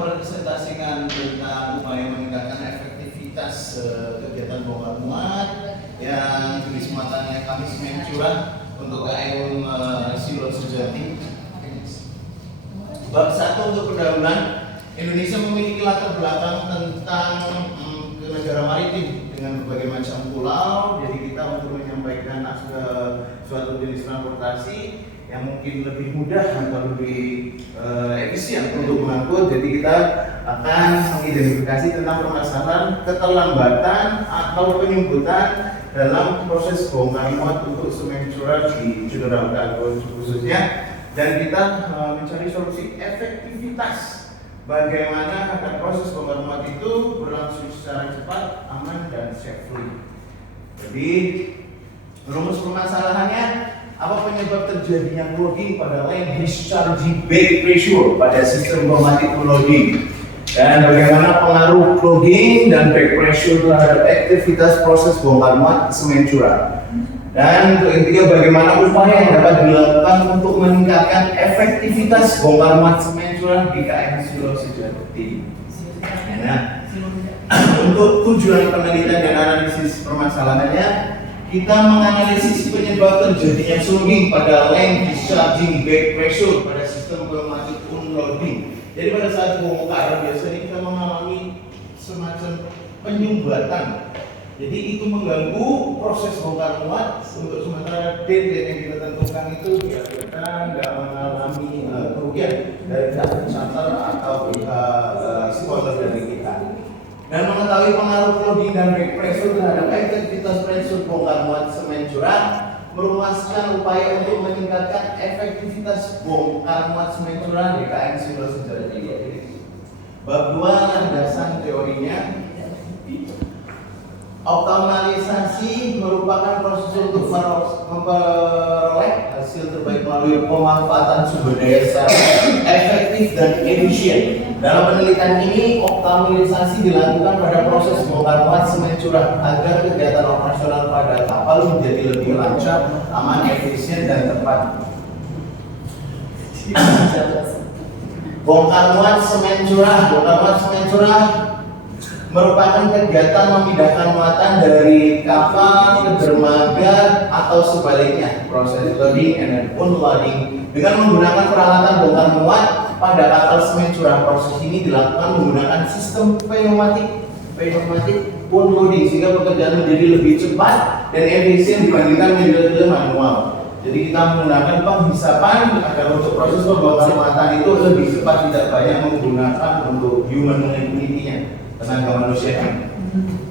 mempresentasikan tentang upaya meningkatkan efektivitas kegiatan bongkar muat yang jenis muatannya kami semen curah untuk KM Silo Sejati. Bab 1 untuk pendahuluan. Indonesia memiliki latar belakang tentang negara maritim dengan berbagai macam pulau. Jadi kita untuk menyampaikan suatu jenis transportasi yang mungkin lebih mudah atau lebih efisien untuk mengangkut. Jadi kita akan mengidentifikasi tentang permasalahan keterlambatan atau penyumbutan dalam proses bongkar muat untuk semen curah di General Cargo khususnya, dan kita mencari solusi efektivitas bagaimana agar proses bongkar muat itu berlangsung secara cepat, aman, dan safely. Jadi rumus permasalahannya, apa penyebab terjadinya clogging pada line discharging back pressure pada sistem pneumatic loading, dan bagaimana pengaruh clogging dan back pressure terhadap aktivitas proses bongkar muat semen curah, dan untuk yang ketiga bagaimana upaya yang dapat dilakukan untuk meningkatkan efektivitas bongkar muat semen curah di KM Silo Sejati. Nah, untuk tujuan penelitian dan analisis permasalahannya, kita menganalisis penyebab terjadinya clogging pada line discharging back pressure pada sistem pneumatic unloading. Jadi pada saat bongkar biasanya kita mengalami semacam penyumbatan. Jadi itu mengganggu proses bongkar muat. Untuk sementara deadline yang kita tentukan itu biar kita nggak mengalami kerugian dari pihak charter atau pihak sponsor dari kita. Dan mengetahui pengaruh clogging dan back pressure terhadap aktivitas pressure bongkar muat semen curah, merumuskan upaya untuk meningkatkan efektivitas bongkar muat semen curah di KM Silo Sejati. Bab 2 landasan teorinya. Optimalisasi merupakan proses untuk memperoleh hasil terbaik melalui pemanfaatan sumber daya secara efektif dan efisien. Dalam penelitian ini, optimalisasi dilakukan pada proses bongkar muat semen curah agar kegiatan operasional pada kapal menjadi lebih lancar, aman, efisien, dan tepat. Bongkar muat semen curah merupakan kegiatan memindahkan muatan dari kapal ke dermaga atau sebaliknya, proses loading and unloading dengan menggunakan peralatan bongkar muat pada kapal semen curah. Proses ini dilakukan menggunakan sistem pneumatic unloading sehingga pekerjaan menjadi lebih cepat dan efisien dibandingkan metode manual. Jadi kita menggunakan penghisapan agar untuk proses pembongkaran muatan itu lebih cepat, tidak banyak menggunakan untuk human activity-nya, tenaga manusia.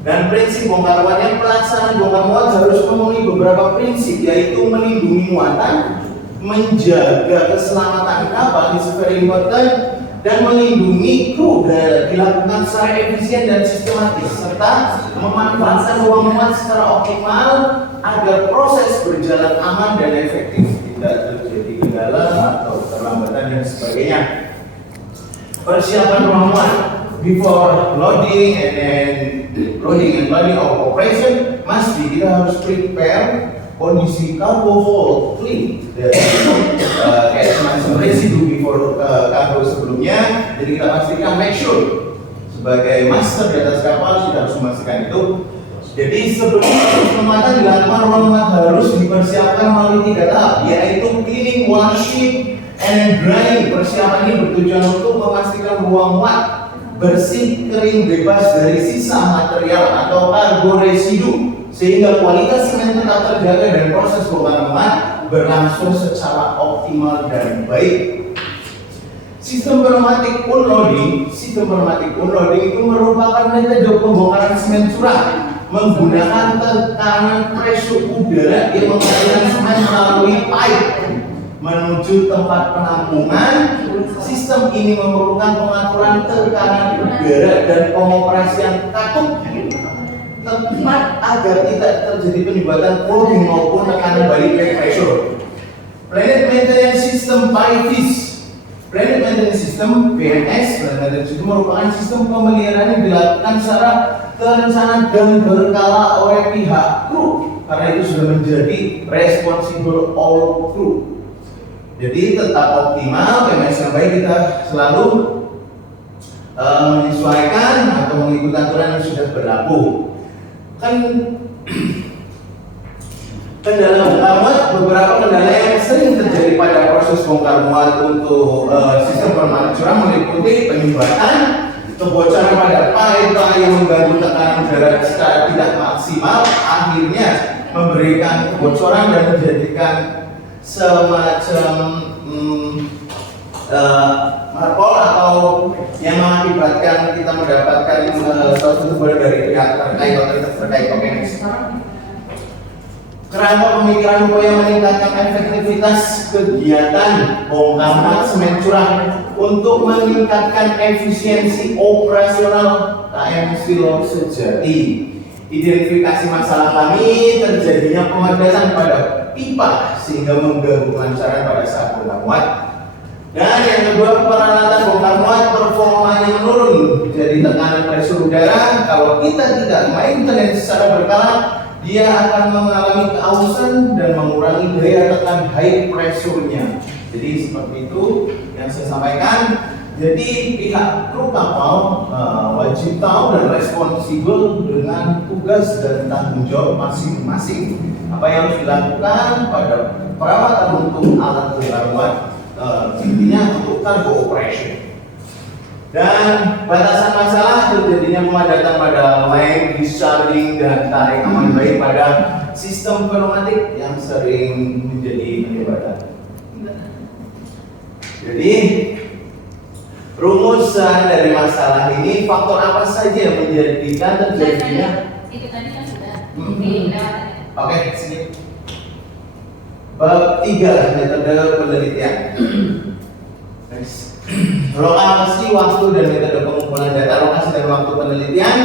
Dan prinsip bongkar muatnya, pelaksanaan bongkar muat harus memenuhi beberapa prinsip, yaitu melindungi muatan, menjaga keselamatan kapal, is very important, dan melindungi kru dilakukan secara efisien dan sistematis, serta memanfaatkan ruang muat secara optimal agar proses berjalan aman dan efektif, tidak terjadi kendala atau keterlambatan dan sebagainya. Persiapan ruang muat before loading and loading operation must be, kita harus prepare kondisi cargo hold clean, kayak semacam residu before cargo sebelumnya. Jadi kita pastikan, make sure sebagai master di atas kapal kita harus memastikan itu. Jadi sebelum pemuatan dilakukan, ruang muat harus dipersiapkan melalui 3 tahap, yaitu cleaning, washing, and drying. Persiapan ini bertujuan untuk memastikan ruang muat bersih, kering, bebas dari sisa material atau kargo residu, sehingga kualitas semen tetap terjaga dan proses bongkar muat berlangsung secara optimal dan baik. Sistem pneumatic unloading itu merupakan metode pembongkaran semen curah menggunakan tekanan pressure udara yang mengalirkan semen melalui pipe menuju tempat penampungan. Sistem ini memerlukan pengaturan tekanan udara dan pengoperasian katup tepat agar tidak terjadi penyumbatan clogging maupun tekanan balik back pressure. Planet Maintenance System (PMS). Planet Maintenance System (PMS) merupakan sistem pemeliharaan yang dilakukan secara terencana dan berkala oleh pihak kru, karena itu sudah menjadi responsible all crew. Jadi tetap optimal, PMS yang baik kita selalu menyesuaikan atau mengikuti aturan yang sudah berlaku. Kan kendala bongkar muat, beberapa kendala yang sering terjadi pada proses bongkar muat untuk sistem pemanas curah meliputi penyumbatan, kebocoran pada pipa yang mengganggu tekanan udara secara tidak maksimal, akhirnya memberikan kebocoran dan menjadikan semacam marpol atau yang mengakibatkan kita mendapatkan suatu teguran dari pihak terkait otoritas terkait. Oke, kerangka pemikiran upaya meningkatkan efektivitas kegiatan bongkar muat semen curah untuk meningkatkan efisiensi operasional KM Silo Sejati. Identifikasi masalah kami terjadinya pemadasan pada pipa sehingga mengganggu kelancaran pada saat bongkar muat. Dan yang kedua, peralatan bongkar muat performanya menurun. Jadi tekanan pressure udara kalau kita tidak maintenance secara berkala, dia akan mengalami keausan dan mengurangi daya tekan high pressure-nya. Jadi seperti itu yang saya sampaikan. Jadi pihak kru kapal wajib tahu dan responsibel dengan tugas dan tanggung jawab masing-masing. Apa yang harus dilakukan pada perawatan untuk alat bongkar muat, intinya untuk cargo operation. Dan batasan masalah terjadinya pemadatan pada line discharging dan tarik aman baik pada sistem pneumatik yang sering menjadi penyebab. Jadi rumusan dari masalah ini, faktor apa saja yang menjadikan terjadinya? Itu tadi kan sudah. Oke, sini. Bab 3, metode penelitian. Next. Lokasi, waktu, dan metode pengumpulan data. Lokasi dan waktu penelitian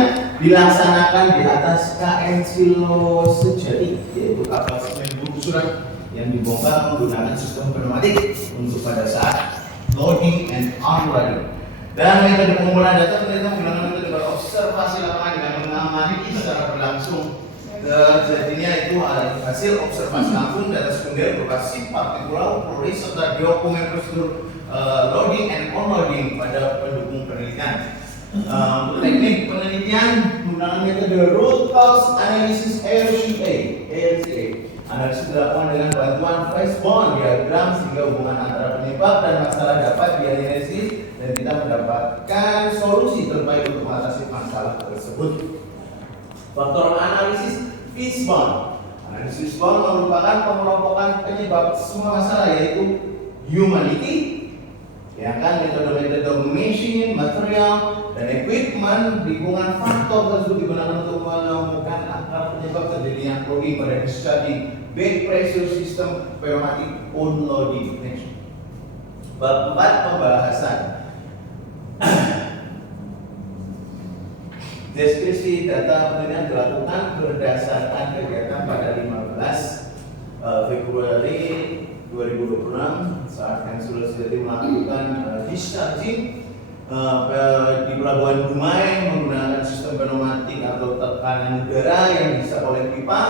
dilaksanakan di atas KM Silo Sejati, yaitu kapal semen bulu surat yang dibongkar menggunakan sistem pneumatik untuk pada saat loading and unloading. Dan metode pengumpulan data penelitian menggunakan metode berobservasi lapangan dengan mengamati secara berlangsung terjadinya itu hasil observasi langsung data sekunder berupa sip partikular polri serta dokumen prosedur loading and unloading pada pendukung penelitian. Untuk teknik penelitian menggunakan metode root cause analysis RCA. Analisis dilakukan dengan bantuan Fishbone diagram sehingga hubungan antara penyebab dan masalah dapat dianalisis dan kita mendapatkan solusi terbaik untuk mengatasi masalah tersebut. Faktor analisis Fishbone. Analisis Fishbone merupakan pengelompokan penyebab semua masalah, yaitu humanity, ya kan, metode-metode machine, material, dan equipment. Lingkungan faktor tersebut digunakan untuk menemukan akar penyebab terjadinya clogging pada discharging bed pressure system pneumatic unloading. Bab 4, pembahasan. Deskripsi data penelitian dilakukan berdasarkan kegiatan pada 15 Februari 2026 saat KM Silo Sejati melakukan discharging di Pelabuhan Dumai menggunakan sistem pneumatik atau tekanan udara yang dihisap oleh pipa.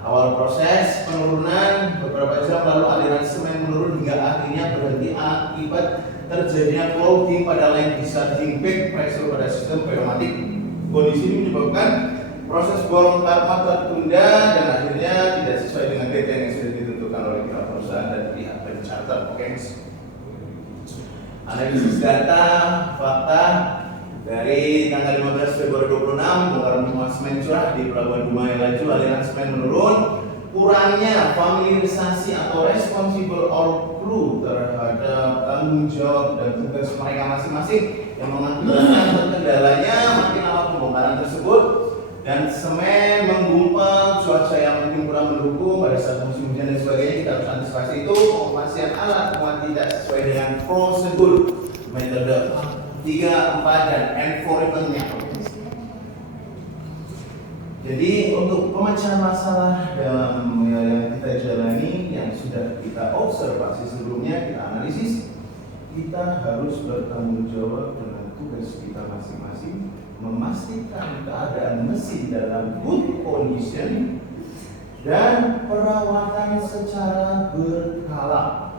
Awal proses penurunan beberapa jam lalu aliran semen menurun hingga akhirnya berhenti akibat terjadinya clogging pada line discharging bed pressure pada sistem pneumatik. Kondisi ini menyebabkan proses bongkar muat tertunda dan akhirnya tidak sesuai dengan deadline yang sudah ditentukan oleh pihak perusahaan dan pihak pencharter. Oke. Analisis data fakta dari tanggal 15 Februari 2026 bongkar muat semen curah di Pelabuhan Dumai laju aliran semen menurun, kurangnya familiarisasi atau responsible or crew terhadap tanggung jawab dan tugas mereka masing-masing yang mengakibatkan terkendalanya makin lama pembongkaran tersebut, dan semen menggumpal, cuaca yang mungkin kurang mendukung pada saat musim hujan dan sebagainya. Kita harus antisipasi itu. Pengoperasian alat muat tidak sesuai dengan prosedur, metode 3, 4, dan environment-nya. Jadi untuk pemecahan masalah dalam yang kita jalani, yang sudah kita observasi sebelumnya, kita analisis, kita harus bertanggung jawab dengan tugas kita masing-masing, memastikan keadaan mesin dalam good condition dan perawatan secara berkala.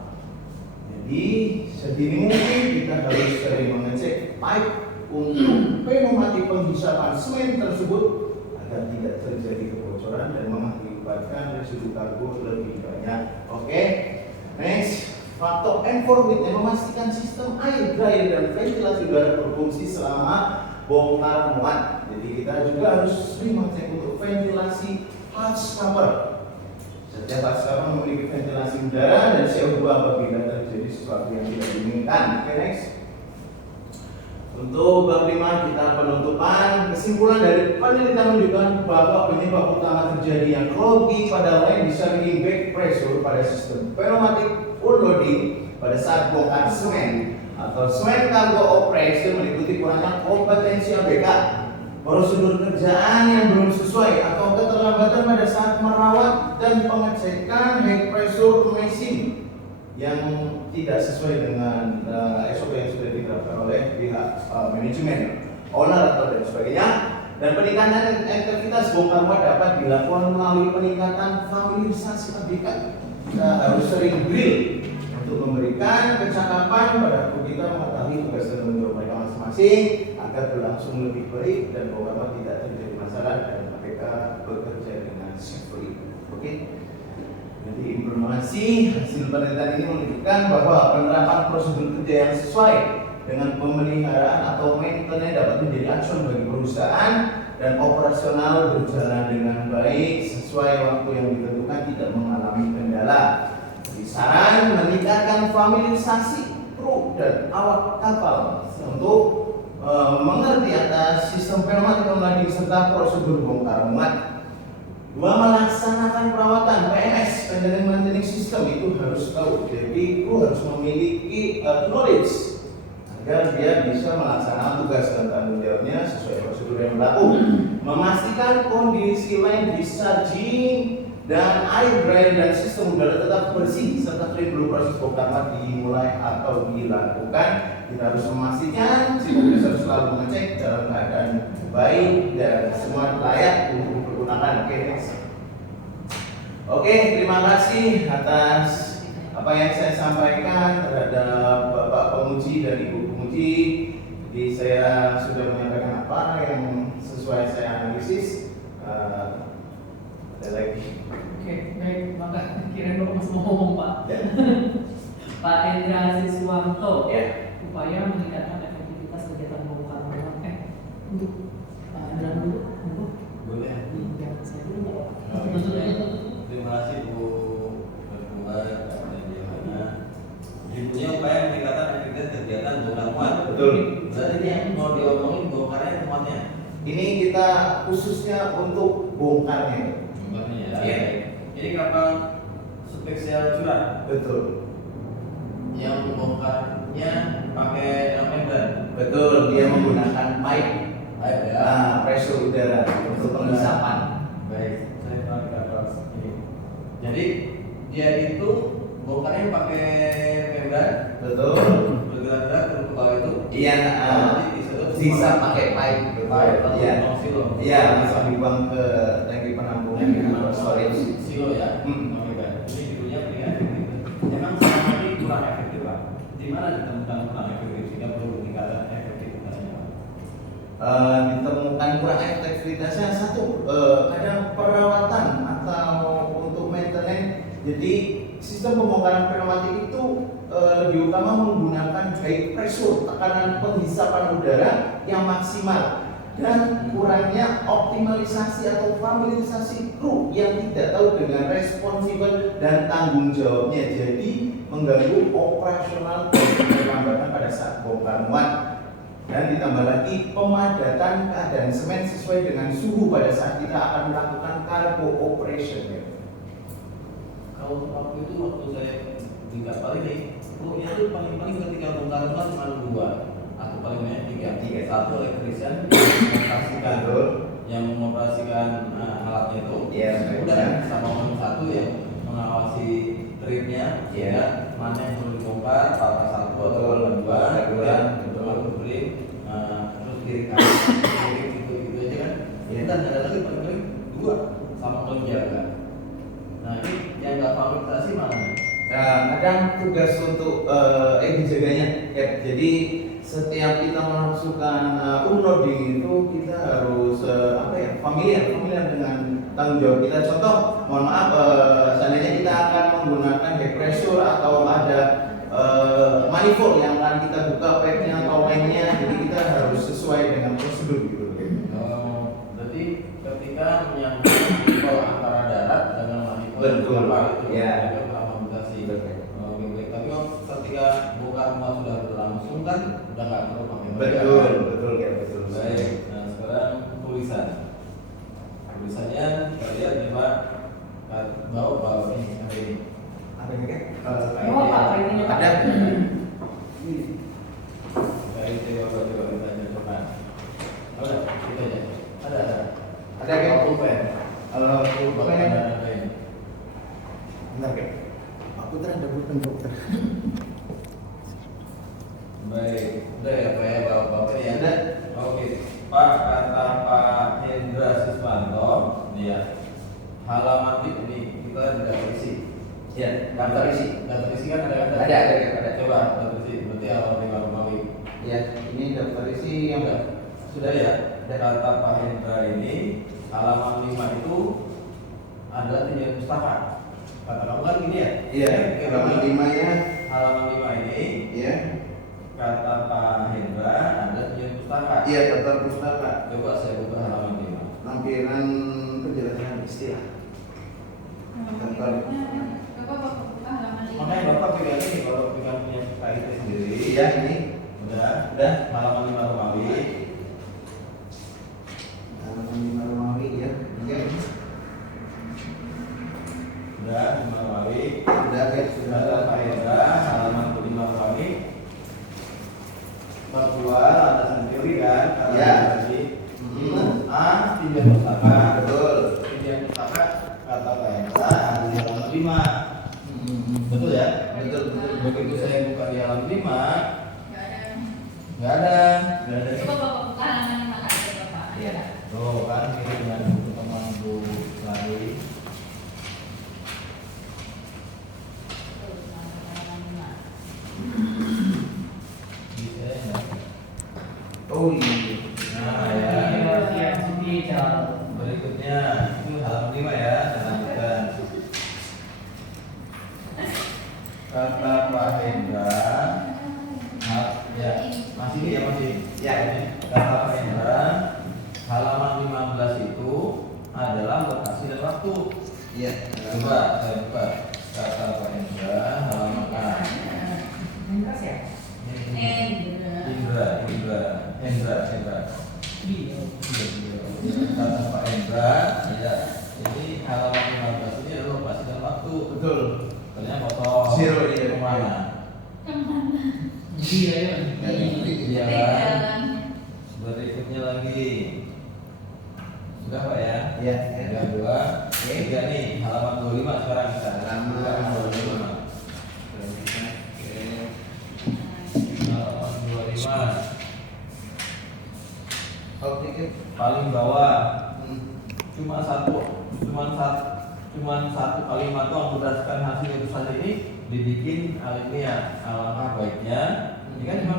Jadi sedini mungkin kita harus sering mengecek pipe untuk pneumatik penghisapan semen tersebut agar tidak terjadi kebocoran dan mengakibatkan residu kargo lebih banyak. Oke, next. Faktor environment yang memastikan sistem air, dryer, dan ventilasi udara berfungsi selama bongkar muat. Jadi kita juga harus sering mengecek untuk ventilasi husk cover. Setiap husk cover memiliki ventilasi udara dan CO2 apabila terjadi sesuatu yang tidak diinginkan. Oke, next. Untuk bab 5 kita penutupan. Kesimpulan dari penelitian menunjukkan bahwa penyebab utama terjadinya clogging pada line discharging back pressure pada sistem pneumatic unloading pada saat bongkar semen atau semen cargo operation meliputi kurangnya kompetensi ABK, prosedur kerjaan yang belum sesuai atau keterlambatan pada saat merawat dan pengecekan high pressure mesin yang tidak sesuai dengan SOP yang sudah diterapkan oleh pihak manajemen, owner atau dan sebagainya. Dan peningkatan aktivitas bongkar muat dapat dilakukan melalui peningkatan familiarisasi ABK. Kita harus sering drill untuk memberikan kecakapan pada kru kita mengetahui tugas dan tanggung jawab mereka masing-masing agar berlangsung lebih baik dan bongkar muat tidak terjadi masalah dan mereka bekerja dengan safely. Oke. Jadi informasi hasil penelitian ini menunjukkan bahwa penerapan prosedur kerja yang sesuai dengan pemeliharaan atau maintenance dapat menjadi acuan bagi perusahaan dan operasional berjalan dengan baik sesuai waktu yang ditentukan, tidak mengalami kendala. Jadi saran meningkatkan familiarisasi kru dan awak kapal untuk mengerti atas sistem pneumatik unloading serta prosedur bongkar muat. 2. Melaksanakan perawatan PMS (Maintenance System) itu harus tahu. Jadi kru harus memiliki knowledge agar dia bisa melaksanakan tugas dan tanggung jawabnya sesuai prosedur yang berlaku. Memastikan kondisi line discharging dan air dryer dan sistem udara tetap bersih serta clean sebelum proses bongkar muat dimulai atau dilakukan. Kita harus memastikan si petugas harus selalu mengecek dalam keadaan baik dan semua layak untuk digunakan. Oke, terima kasih atas apa yang saya sampaikan terhadap Bapak penguji dan Ibu penguji. Jadi saya sudah menyampaikan apa yang sesuai saya analisis. Ada lagi. Oke, baik, maka kira Bapak masih mau ngomong, Pak. Ya. Pak Endra Siswanto, Ya. upaya meningkatkan efektivitas kegiatan bongkar muat. Untuk Pak Endra dulu. Boleh. Iya, saya dulu nggak apa-apa. Terima kasih Bu Ketua dan Johanna. Judulnya upaya meningkatkan efektivitas kegiatan bongkar muat. Betul. Berarti ini yang mau diomongin bongkarnya muatnya. Ini kita khususnya untuk bongkarnya. Bongkarnya ya. Iya. Ini kapal spesial curah Betul. yang bongkarnya pakai member. Betul. Dia menggunakan pipe, Baik ya. pressure udara untuk penghisapan. Baik. Saya tahu kapal ini. Jadi dia itu bongkarnya pakai member. Betul. Bergerak-gerak ke bawah itu. Iya. Sisa pakai pipe. Iya. Iya. Langsung dibuang ke tangki penampungan atau storage. Silo ya. Ini judulnya peningkatan efektivitas. Memang selama ini kurang efektif Pak. Di mana ditemukan kurang efektif sehingga perlu peningkatan efektivitasnya Pak? Ditemukan kurang efektivitasnya satu, kadang perawatan atau untuk maintenance. Jadi sistem pembongkaran pneumatik itu lebih utama menggunakan high pressure, tekanan penghisapan udara yang maksimal, dan kurangnya optimalisasi atau familiarisasi kru yang tidak tahu dengan responsibel dan tanggung jawabnya, jadi mengganggu operasional dan perlambatan pada saat bongkar muat. Dan ditambah lagi pemadatan keadaan semen sesuai dengan suhu pada saat kita akan melakukan cargo operation. Kalau waktu saya di kapal ini, krunya itu paling-paling ketika bongkar muat cuma 2 atau paling banyak 3. Satu elektrisian yang mengoperasikan alatnya itu, udah sama orang satu yang mengawasi tripnya, ya mana yang perlu dibongkar, apakah satu atau dua, terus kiri kanan, gitu aja kan. Dan ada lagi paling 2 sama penjaga. Nah ini yang nggak fakultasi mana? Kadang tugas untuk dijaganya, ya. Jadi setiap kita pemasukan unloading itu kita harus familiar dengan tanggung jawab kita. Contoh, mohon maaf, seandainya kita akan menggunakan back pressure atau ada manifold yang akan kita buka pipe-nya atau line-nya, jadi kita harus sesuai dengan prosedur gitu. Berarti ketika menyangkut manifold antara darat dengan manifold Betul. kapal itu Ya. akomodasi. Betul. Oke, baik. Tapi kalau ketika bongkar muat sudah berlangsung kan udah nggak perlu pakai media, Betul, kan? betul. Baik. Nah sekarang tulisan. Tulisannya kita lihat nih Pak. Bawa ini ada ini. Ada nggak? Oh, Pak, ini Pak. Ada. Dari coba kita contohkan. Ada, kita aja. Ada. Ada nggak? Pulpen. Pulpen. Ada ini. Bentar, Kak. Aku terada pulpen dokter. Baik, udah ya Pak ya, bapak ini ya. Ada. Oke, Pak, kata Pak Hendra Siswanto, nih ya, halaman tip ini kita tidak terisi. Ya, daftar isi. Daftar isi kan ada. Ada. Coba daftar isi, berarti halaman 5 Romawi. Ya, ini daftar isi yang Sudah ya. Kata Pak Hendra ini halaman 5 itu ada 3 pustaka. Kata kamu kan gini ya? Iya, halaman 5 ya. Halaman 5 ini Iya. kata Pak Hendra ada 3 pustaka. Iya, daftar pustaka. Coba saya buka halaman 5. Lampiran penjelasan istilah. Makanya Bapak pegang ini, kalau pegang punya KIT sendiri. Iya, ini. Udah. Udah. Halaman 5 Romawi. Halaman 5 Romawi ya. Oke. Udah 5 Romawi. Udah, guys. Sudah ada Pak Hendra, halaman 5 Romawi. Bab 2 ada sendiri kan? Iya. Tadi. Hmm. A 3 pustaka. Betul. 3 pustaka kata Pak Hendra ada di halaman 5. Betul ya? Betul. Begitu saya buka di halaman 5, nggak ada. Iya. Tuh kan ini dengan teman Bu Lari. Bisa ya? Oh iya. Nah ya. Berikutnya itu halaman 5 ya. Saya lanjutkan. Kata Pak Hendra, ya masih ini ya masih. Ya. Kata Pak Hendra, halaman 15 itu adalah lokasi dan waktu. Iya. Coba saya buka kata Pak Hendra halaman A. Hendra. Kata Pak Hendra, ya ini halaman 15 ini adalah lokasi dan waktu. Betul. Ternyata foto. Zero, iya. Kemana? Iya, Iya kan? Berikutnya lagi. Sudah Pak ya? Iya. Yang kedua, tiga nih halaman 25 sekarang kita. Halaman 25. Halaman 25. Oke. Paling bawah cuma satu kalimat doang berdasarkan hasil keputusan ini dibikin alinea. Alangkah baiknya ini kan cuma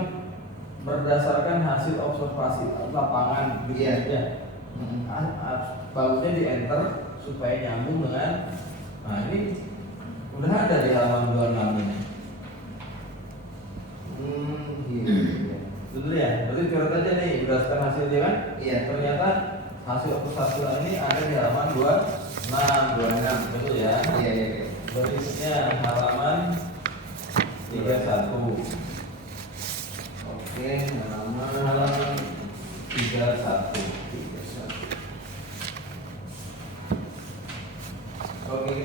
berdasarkan hasil observasi lapangan gitu Iya. aja. Bagusnya di enter supaya nyambung dengan, nah ini udah ada di halaman 26 ini. Iya. Betul ya? Berarti coret aja nih berdasarkan hasilnya kan? Iya. Ternyata hasil observasi ini ada di halaman 26. Betul ya? Iya. Berikutnya halaman 31. Oke, Halaman 31. Oke.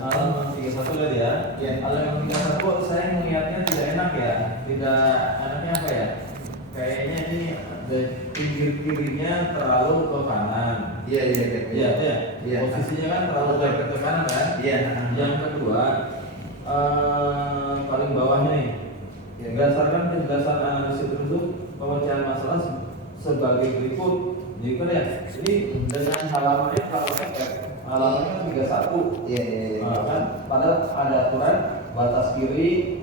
Halaman 31 tadi ya? Iya. Halaman 31 saya melihatnya tidak enak ya. Tidak enaknya apa ya? Kayaknya ini pinggir kirinya terlalu ke kanan. Iya. Iya. Iya. Posisinya kan terlalu ke kanan kan? Iya. Yang kedua, paling bawahnya nih. Iya. Berdasarkan penjelasan analisis tersebut, pemecahan masalah sebagai berikut. Jadi kan ya, ini dengan halamannya kalau halamannya 31. Iya. Nah, kan padahal ada aturan batas kiri,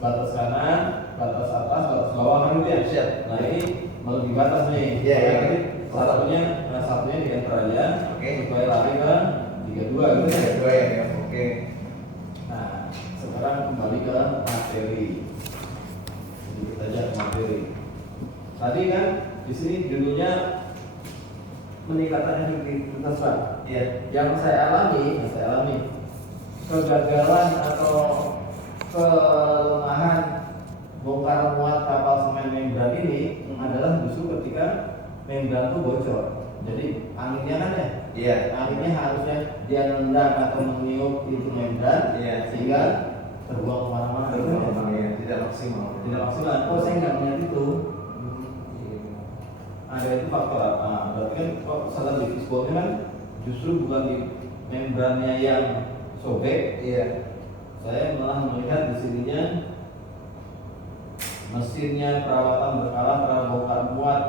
batas kanan, batas atas, batas bawah kan gitu ya. Siap. Nah ini melebihi batas nih. Iya, iya. Jadi satunya di enter aja. Oke. Supaya lari ke 32 gitu ya. Dua ya. Oke. Nah sekarang kembali ke materi. Sedikit aja ke materi. Tadi kan di sini judulnya peningkatan efektivitas Pak. Iya. Yang saya alami kegagalan atau kelemahan bongkar muat kapal semen membran ini adalah justru ketika membran itu bocor. Jadi anginnya kan ya, Iya. anginnya harusnya dia nendang atau meniup itu membran, Iya. sehingga terbuang kemana-mana. gitu ya. Ya, tidak maksimal. Tidak maksimal. Oh saya nggak melihat itu. Ada itu faktor apa? Berarti kan salah di fishbone kan justru bukan di membrannya yang sobek. Iya. Saya malah melihat di sininya mesinnya perawatan berkala terhadap bongkar muat.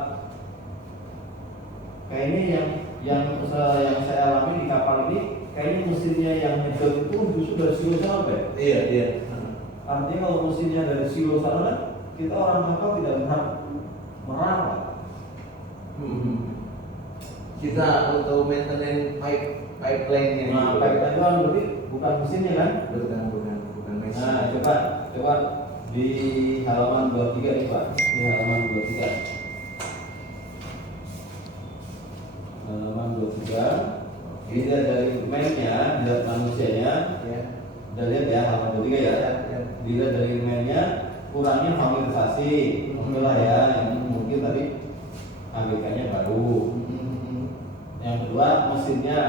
Kayaknya yang saya alami di kapal ini, kayaknya mesinnya yang ngedot itu justru dari silo sana Pak. Iya, iya. Artinya kalau mesinnya dari silo sana kan, kita orang kapal tidak berhak merawat. Kita untuk maintenance pipeline-nya. Nah, pipeline itu kan berarti bukan mesinnya kan? Bukan mesin. Nah, coba di halaman 23 nih Pak. Di halaman 23. Halaman 23. Dilihat dari mainnya, dilihat manusianya. Ya. Udah lihat ya halaman 23 ya. Dilihat dari mainnya, kurangnya familiarisasi. Itulah ya, yang mungkin tadi ABK-nya baru. Yang kedua, mesinnya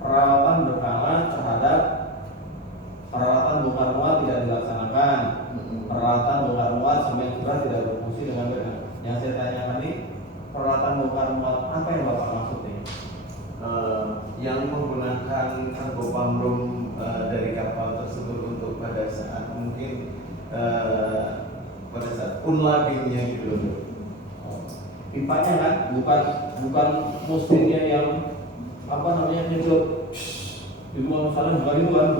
perawatan berkala terhadap peralatan bongkar muat tidak dilaksanakan. Peralatan bongkar muat semen curah tidak berfungsi dengan baik. Yang saya tanyakan ini peralatan bongkar muat apa yang Bapak maksud nih? Yang menggunakan kargo pamrum dari kapal tersebut untuk pada saat mungkin pada saat unladingnya gitu loh. Pipanya kan bukan mesinnya yang apa namanya nyedot di ruang sana, bukan itu kan?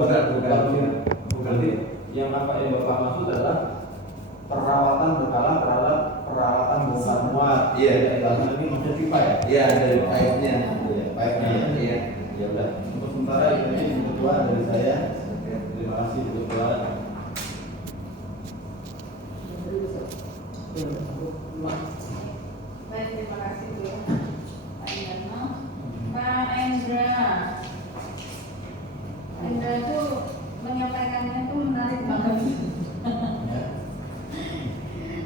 Bukan. Yang apa yang Bapak maksud adalah perawatan berkala terhadap peralatan bongkar muat. Iya. Ini maksudnya pipa ya? Iya, dari pipe-nya. Pipe-nya. Iya. Ya udah. Untuk sementara ini kedua dari saya. Terima kasih kedua. Baik, terima kasih Bu ya, Pak Indra. Pak Endra, Pak Endra itu menyampaikannya itu menarik banget.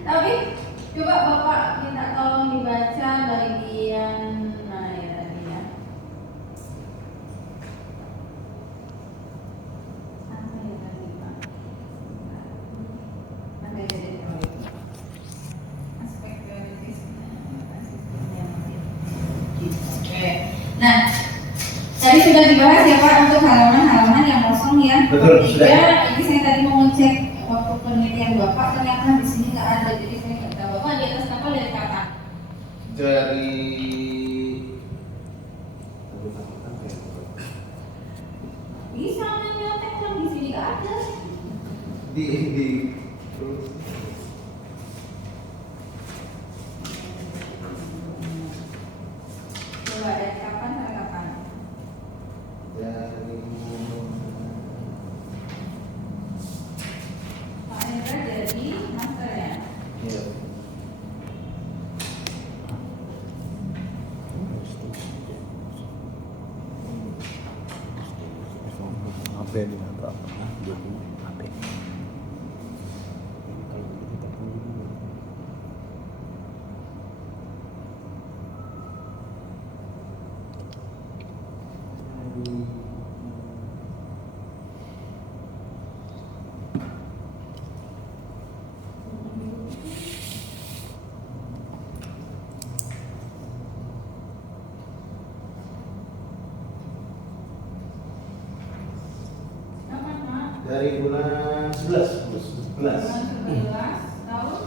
Tapi coba Bapak minta tolong dibaca bagian nah ya tadi ya. Apa ya tadi Pak? Ada jadi aspek prioritas. Oke. Nah, tadi sudah dibahas ya Pak untuk halaman-halaman yang kosong ya. Betul, sudah. Ini saya tadi mau ngecek waktu penelitian Bapak ternyata di sini nggak ada, jadi saya nggak tahu Bapak di atas kapal dari kapan? Dari Bisa nyontek yang di sini nggak ada. di Coba dari kapan sampai kapan? dari Pak Endra jadi master ya. Iya. HP dengan berapa? 20 HP. Kalau begitu kita tunggu dulu. Kapan Pak? Dari bulan 11 Bulan 11 tahun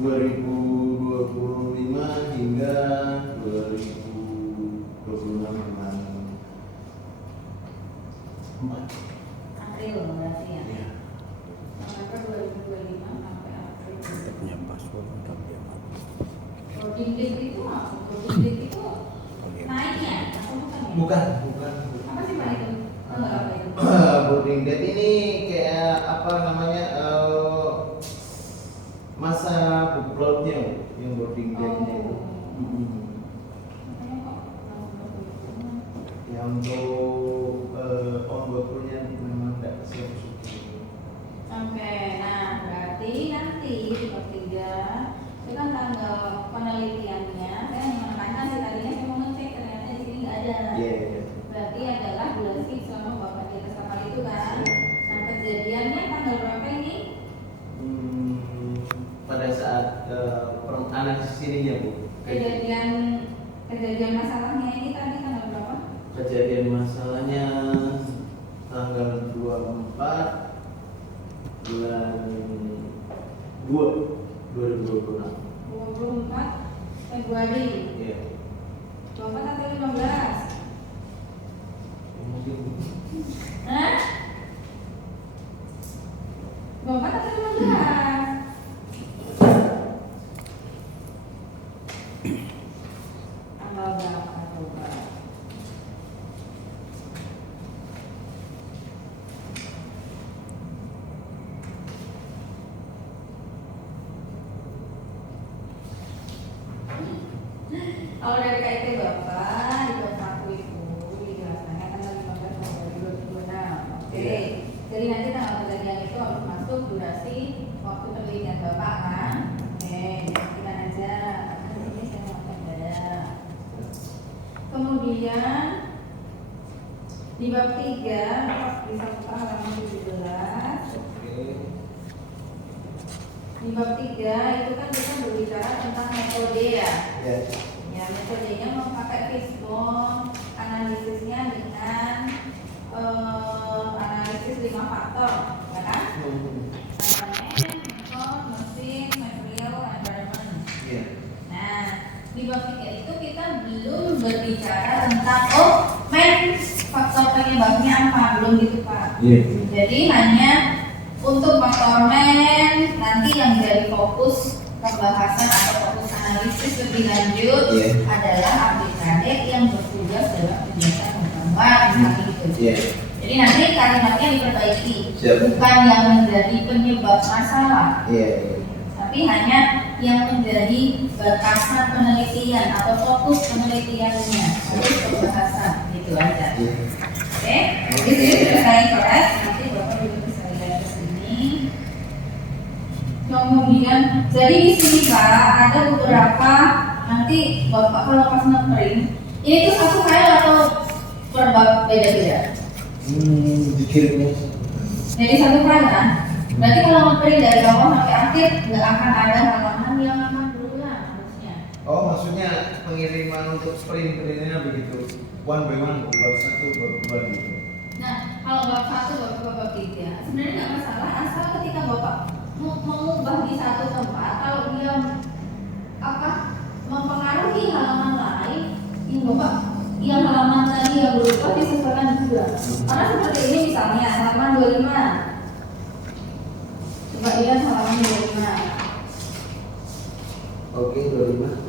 2025 hingga 2026 bulan 4. April berarti ya. Iya. November 2025 sampai April boarding date itu apa? Boarding date itu naiknya atau bukan ya? Bukan. Apa sih Pak itu? Enggak apa itu? Boarding date ini kayak apa namanya masa book lautnya yang boarding date-nya itu. Makanya kok langsung begitu. Ya untuk on-board crew-nya memang tidak siap syuting. Oke, nah berarti nanti di bab 3 itu kan tanggal penelitiannya. Saya hanya menekankan sih tadinya saya mau ngecek ternyata di sini nggak ada. Iya. Berarti adalah durasi selama bapak di atas kapal itu kan. Nah kejadiannya tanggal berapa ini? Pada saat analisis ininya Bu. Kejadian masalahnya ini tadi tanggal berapa? Kejadian masalahnya tanggal 24 bulan 2 2026. 24 Februari. Iya. 24 atau 15? Mungkin Hah? 24 atau 15? Tanggal berapa coba? Kalau dari KIT Bapak di bab 1 itu dijelaskan tanggal 15 Februari 2026. Oke. Jadi nanti tanggal kejadian itu harus masuk durasi waktu penelitian Bapak kan? Oke, kita aja. Karena di sini saya mau beda. Kemudian di bab 3 Bapak bisa buka halaman 17. oke. Di bab 3 itu kan kita berbicara tentang metode ya. Ya. Ya, metodenya memakai fishbone, analisisnya dengan analisis 5 faktor, ya kan? Environment, people, mesin, material, environment. Iya. Nah, di bab 3 itu kita belum berbicara tentang faktor penyebabnya apa, belum gitu Pak. Iya. Jadi hanya untuk faktor nanti yang jadi fokus pembahasan atau fokus analisis lebih lanjut adalah ABCD yang bertugas dalam kegiatan menggambar misalnya gitu. Jadi nanti kalimatnya diperbaiki, Siap. bukan yang menjadi penyebab masalah, Iya. tapi hanya yang menjadi batasan penelitian atau fokus penelitiannya, fokus pembahasan gitu aja. Oke, jadi sudah saya coret, nanti Bapak juga bisa lihat ke sini. Kemudian, jadi di sini Pak ada beberapa nanti Bapak kalau pas ngeprint, ini tuh satu file atau per bab beda-beda. Dikirimnya. Jadi satu file kan? Berarti kalau ngeprint dari awal sampai akhir nggak akan ada halaman yang akan berulang harusnya. Oh, maksudnya pengiriman untuk sprint-printnya begitu. One by one, bab 1, bab 2 gitu. Nah, kalau bab 1, bab 2, bab 3 sebenarnya nggak masalah asal ketika Bapak mengubah di satu tempat, kalau dia mempengaruhi halaman lain, yang halaman tadi yang berubah disesuaikan juga. Karena seperti ini misalnya halaman 25. Coba lihat halaman 25. Oke, 25.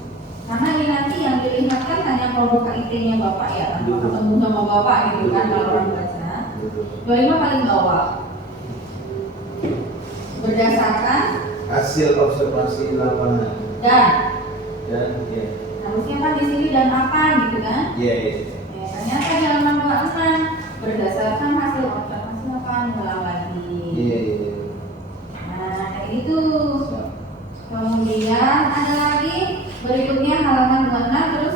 Karena ini nanti yang dilihatkan hanya produk KIT-nya Bapak ya, atau ketemu sama Bapak gitu kan kalau orang baca. 25 paling bawah. Berdasarkan Hasil observasi lapangan dan ya. harusnya kan di sini dan apa gitu kan? Iya. Ya, ternyata di halaman 26 berdasarkan hasil observasi lapangan ngulang lagi. Iya. Nah, kayak gitu. Kemudian ada lagi berikutnya halaman 26 terus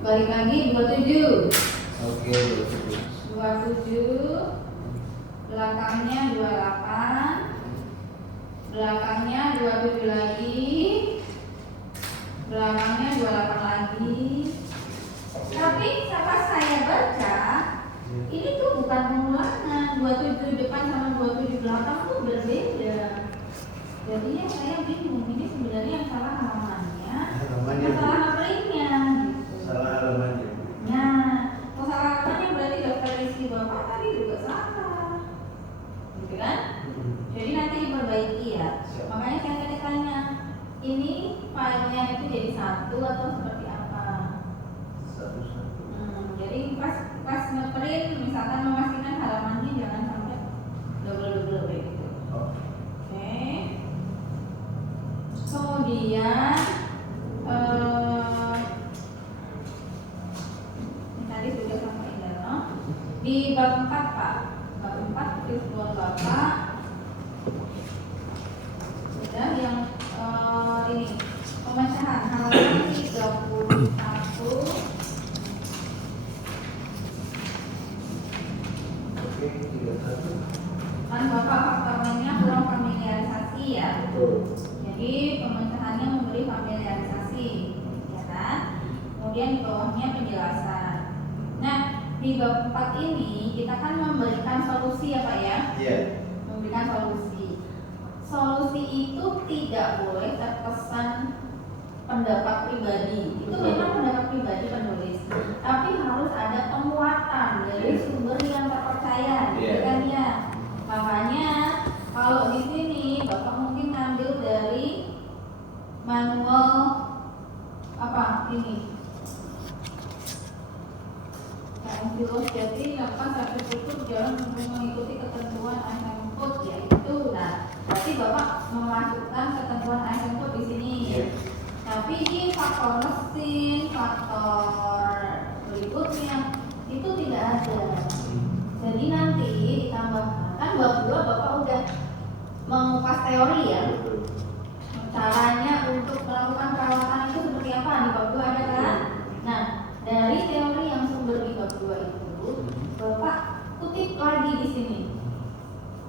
balik lagi 27. Oke, 27 belakangnya 28, belakangnya 27 lagi, belakangnya 28 lagi. Tapi pas saya baca ini tuh bukan pengulangan, 27 depan sama 27 belakang tuh berbeda. Jadinya saya bingung, ini sebenarnya yang salah halamannya, Halamannya, Bu. salah printnya gitu. Salah halamannya. Nah, kesalahannya berarti daftar isi Bapak tadi juga salah, gitu kan? Jadi nanti diperbaiki ya. Siap. Makanya saya tadi tanya, ini filenya itu jadi satu atau seperti apa? Satu-satu. Jadi pas ngeprint misalkan memastikan halamannya jangan sampai double kayak gitu. Oke. Kemudian tadi sudah sampai dalam di bab 4 Pak. Bab 4 ketentuan Bapak sudah yang ini pemecahan halaman 31. Oke, 31. Kan Bapak faktor lainnya kurang familiarisasi ya. Betul. Jadi pemecahannya memberi familiarisasi, ya kan? Kemudian di bawahnya penjelasan. Nah, di bab 4 ini kita kan memberikan solusi ya Pak ya? Iya. Memberikan solusi. Solusi itu tidak boleh terkesan pendapat pribadi. Itu Betul. memang pendapat pribadi penulis, tapi harus ada penguatan dari sumber yang terpercaya, Iya. gitu kan ya? Makanya kalau di sini Bapak mungkin ngambil dari manual apa ini? Jadi lakukan sampai tutup jangan mengikuti ketentuan ASM Code yaitu. Nah, berarti Bapak memasukkan ketentuan ASM Code di sini. Iya. Tapi di faktor mesin, faktor berikutnya itu tidak ada. Jadi nanti ditambahkan kan bab 2 Bapak udah mengupas teori ya. Betul. Caranya untuk melakukan perawatan itu seperti apa di bab 2 ada kan? Nah, dari teori yang sumber di bab 2 itu Bapak kutip lagi di sini.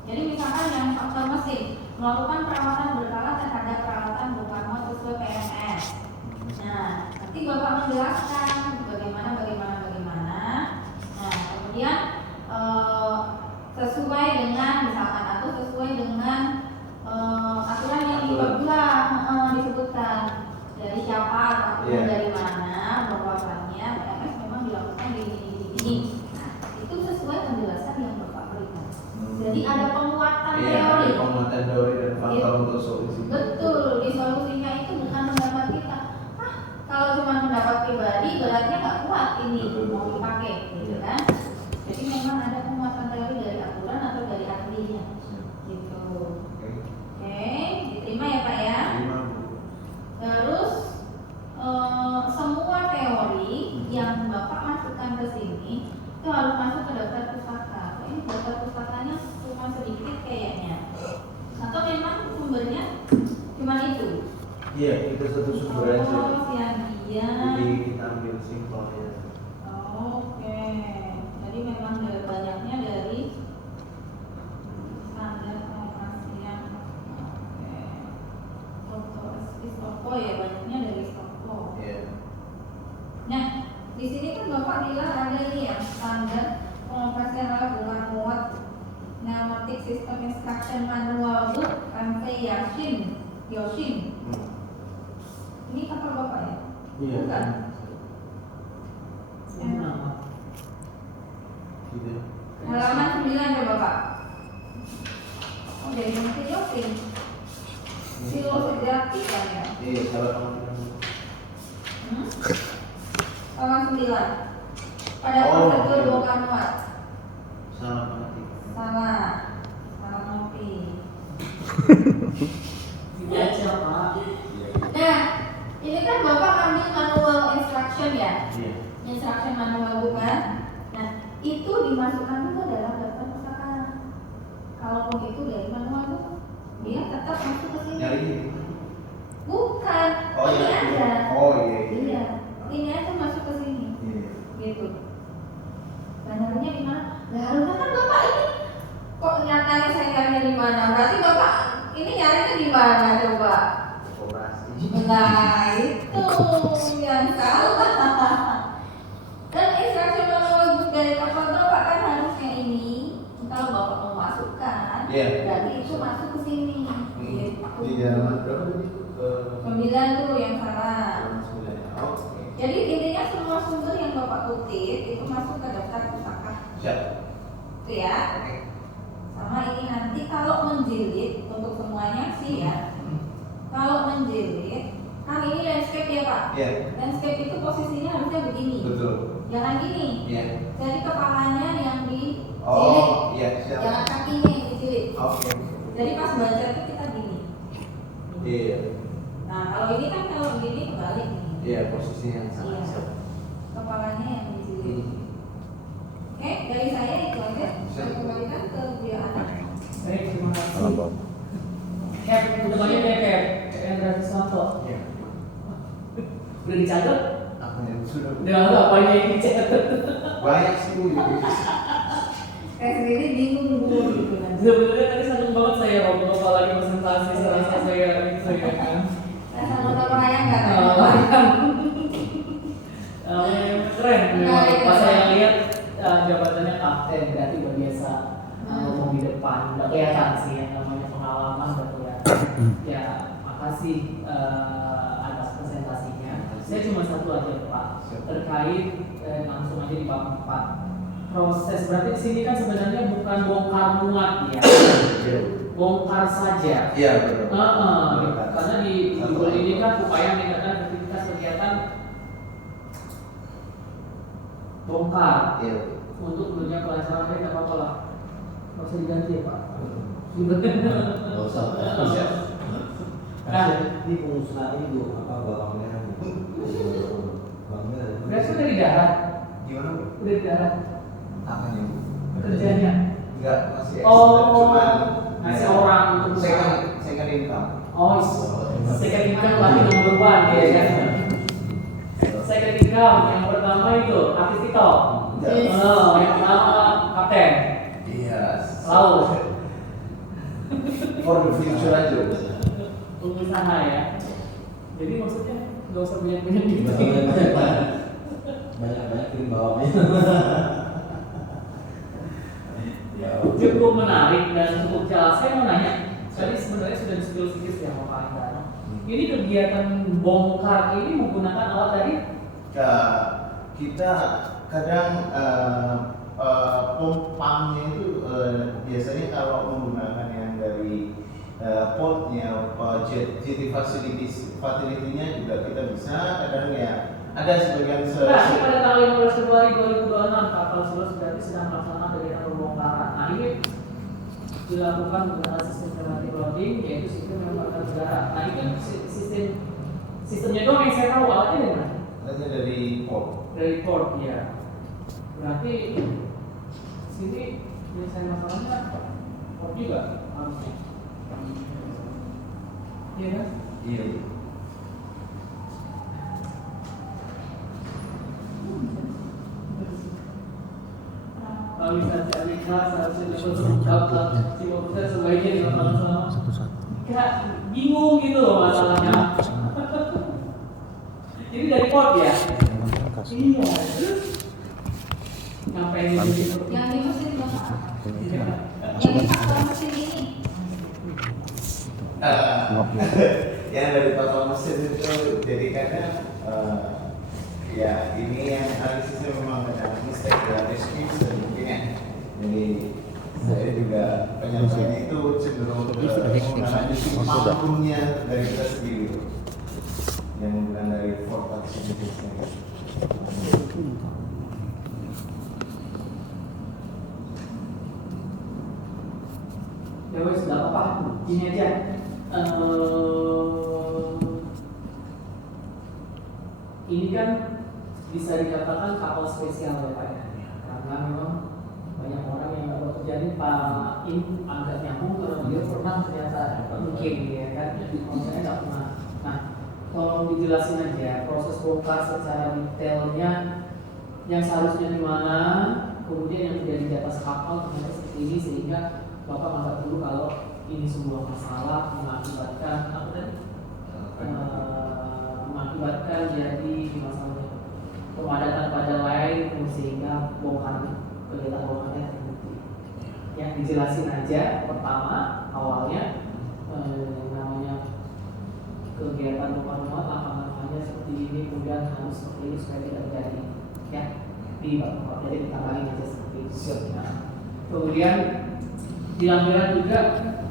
Jadi misalkan yang faktor mesin melakukan perawatan berkala terhadap peralatan bukan muat sesuai PMS. Nah, nanti Bapak menjelaskan bagaimana. Nah, kemudian sesuai dengan misalkan atau sesuai dengan aturan yang di bab 2 disebutkan dari siapa ataupun Iya. dari mana bahwasannya PMS memang dilakukan di ini. Nah, itu sesuai penjelasan yang Bapak berikan. Jadi ada penguatan Iya, teori. ada penguatan teori dan faktor Iya. untuk solusi. Betul, di solusinya itu bukan pendapat kita. Kalau cuma pendapat pribadi berarti nggak kuat ini Betul. mau dipakai, gitu kan? Jadi memang ada penguatan teori dari aturan atau dari ahlinya, gitu. Oke, diterima ya Pak ya. Terima, Bu. Terus semua teori yang Bapak masukkan ke sini itu harus masuk ke daftar pustaka. Ini daftar pustakanya cuma sedikit kayaknya. Atau memang sumbernya cuma itu? Iya, itu satu sumber aja. Oh, dia. Jadi kita ambil simpelnya. Oke. Jadi memang banyaknya dari standar pengoperasian. Oke. Stoko ya, banyaknya dari Stoko. Iya. Nah, di sini kan Bapak bilang ada ini ya standar pengoperasian alat bongkar muat pneumatic system instruction manual book MV Yoshin. Ini kapal Bapak ya? Iya. Bukan. Gitu. Halaman 9 ya Bapak. Oh, dari MV Yoshin. Silo sejati kan ya? Iya, salah pengertian. Halaman 9. Pada Oh, prosedur iya. bongkar muat. Salah pengertian. Salah ngopi. Tidak aja Pak. Nah, ini kan Bapak ambil manual instruction ya? Iya. Instruction manual bukan? Nah, itu dimasukkan juga dalam daftar pustaka. Kalau begitu dari manual itu, dia tetap masuk ke sini. Nyari ini. Bukan, Oh ini iya. aja. Oh iya. Iya, ini aja masuk ke sini. Iya. Gitu. Bandarnya di mana? Nah, harusnya kan Bapak ini kok nyatanya saya nyarinya di mana? Berarti Bapak ini nyarinya di mana coba? Operasi. Nah, itu yang salah. Dan instruksi manual book dari kapal Bapak kan harusnya ini. Kalau Bapak mau masukkan, Iya. berarti itu masuk ke sini. Gitu. Di halaman berapa tadi? 9 tuh yang salah. Halaman 9. Oke. Jadi intinya semua sumber yang Bapak kutip itu masuk ke daftar pustaka. Siap. Itu ya. Sama ini nanti kalau menjilid untuk semuanya sih ya. Kalau menjilid, kan ini landscape ya Pak. Iya. Landscape itu posisinya harusnya begini. Betul. Jangan gini. Iya. Jadi kepalanya yang dijilid. Oh, iya, siap. Jangan kakinya yang dijilid. Oke. Jadi pas baca itu kita gini. Iya. Nah, kalau ini kan kalau gini kebalik nih. Iya, posisinya yang sama. Iya. Siap. Kepalanya yang dijilid. Hmm. Oke, dari saya itu aja. Siap. Saya kembalikan ke Buya Ana. Baik, terima Salam kasih. Bob. Cap, udah banyak ya Cap. Endra Susanto. Iya. Udah dicatat? Apa yang sudah Udah nggak banyak yang dicatat. banyak sih Bu. Saya sendiri bingung Bu gitu kan. Sebenarnya tadi seneng banget saya waktu Bapak lagi presentasi serasa saya gitu ya kan. Saya sama-sama melayangkan. Keren. Menarik, Pas ya. saya lihat jabatannya kapten berarti udah biasa ngomong di depan. Udah kelihatan sih yang namanya pengalaman udah kelihatan. Ya makasih atas presentasinya. Saya cuma satu aja Pak terkait langsung aja di bab 4. Proses berarti di sini kan sebenarnya bukan bongkar muat ya, bongkar saja. Iya, betul. Karena di judul ini kan upaya meningkatkan efektivitas kegiatan bongkar Iya. untuk menunjang kelancaran tidak apa-apa lah. Nggak usah diganti ya Pak. Nggak usah. Siap. Nah, Ini pengusaha itu apa bawang merah? Bawang merah. berarti udah di darat, Gimana Bu? udah di darat Apanya Bu? kerjanya. Enggak, masih ekstra. Oh, Cuman ngasih orang untuk second income. Oh, second income lagi nomor one ya kan. Second income yang pertama itu artis TikTok. Yes. Oh, yang pertama kapten Iya. laut, For the future aja. pengusaha ya. Jadi maksudnya nggak usah banyak-banyak gitu. Banyak tim bawangnya. Ya. Cukup menarik dan cukup jelas. Saya mau nanya, tadi sebenarnya sudah di-spill sedikit ya sama Pak Indra. Ini kegiatan bongkar ini menggunakan alat tadi? Kita kadang pompanya itu biasanya kalau menggunakan yang dari portnya, JT facility-nya juga kita bisa. Kadang ya ada sebagian Nah, pada tanggal 15 Februari 2026 kapal Sulas berarti sedang melaksanakan kegiatan pembongkaran. Nah, ini dilakukan menggunakan sistem pneumatic loading, yaitu sistem yang menggunakan udara. Nah, itu sistemnya doang yang saya tahu, alatnya dari mana? Alatnya dari port. Dari port, ya. Berarti sini penyelesaian masalahnya port juga harusnya. Iya kan? Iya. Kalau misalnya Amerika seharusnya dapat lengkap lah 50% sebaiknya dilakukan sama. Kayak bingung gitu loh masalahnya. Jadi dari port ya? Iya. Terus ngapain gitu? Yang di mesin Bapak. Iya. Yang di faktor mesin ini. Yang dari total mesin itu jadi kadang ya ini yang analisisnya memang ada mistake dan excuse dan mungkin ya. Jadi saya juga penyampaiannya itu cenderung ke menggunakan mampunya dari kita sendiri yang bukan dari forecast sendiri. Ya wes nggak apa-apa, gini aja. Ini kan bisa dikatakan kapal spesial ya Pak ya, karena memang banyak orang yang nggak bekerja ini Pak In agak nyambung karena dia pernah ternyata mungkin ya kan, kalau saya nggak pernah. Nah, tolong dijelasin aja proses bongkar secara detailnya yang seharusnya di mana, kemudian yang terjadi di atas kapal ternyata seperti ini sehingga Bapak anggap dulu kalau ini sebuah masalah mengakibatkan apa tadi? Mengakibatkan jadi masalahnya pemadatan pada lain sehingga bongkar kegiatan bongkarnya terbukti. Ya dijelasin aja pertama awalnya namanya kegiatan bongkar muat langkah-langkahnya seperti ini kemudian harus seperti ini supaya tidak terjadi ya di bawah jadi ditambahin aja seperti itu. Nah, kemudian di lampiran juga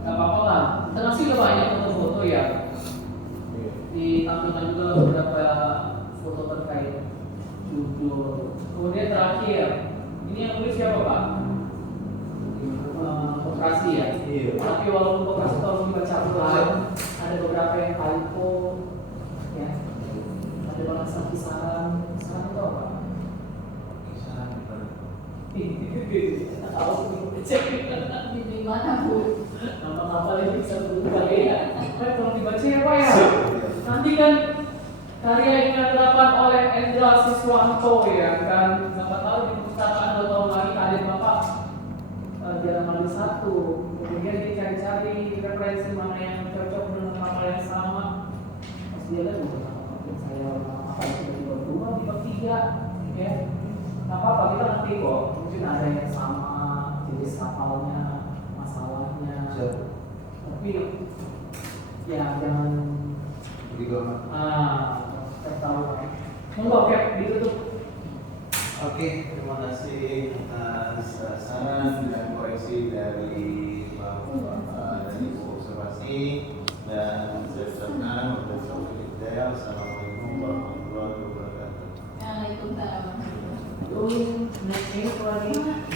nggak apa-apa lah. Kita kasih banyak foto-foto ya. Ditampilkan juga beberapa Betul. Kemudian terakhir, ini yang tulis siapa Pak? Koperasi ya. Iya. Tapi walaupun koperasi kalau dibaca ulang, ada beberapa yang typo, ya. Ada bahasa kisaran itu apa? Tahu cek Di mana Bu? nama kapal ini bisa berubah ya. Kan kalau dibaca ya Pak ya. Nanti kan karya ini dilakukan oleh Endra Siswanto ya kan. Siapa tahu di perpustakaan 2 tahun lagi kadir Bapak jarang ambil satu. Kemudian dia cari-cari referensi mana yang cocok dengan kapal yang sama. Pas dia lihat saya kapal itu di bab 2, di bab 3 ya. Nggak apa-apa, kita ngerti kok. Mungkin ada yang sama jenis kapalnya, masalahnya. Tapi ya jangan tertawa. Monggo Cap ditutup. Oke, terima kasih atas saran dan koreksi dari Bapak dan Ibu observasi, dan saya ucapkan Assalamualaikum warahmatullahi wabarakatuh. Waalaikumsalam. Next lagi.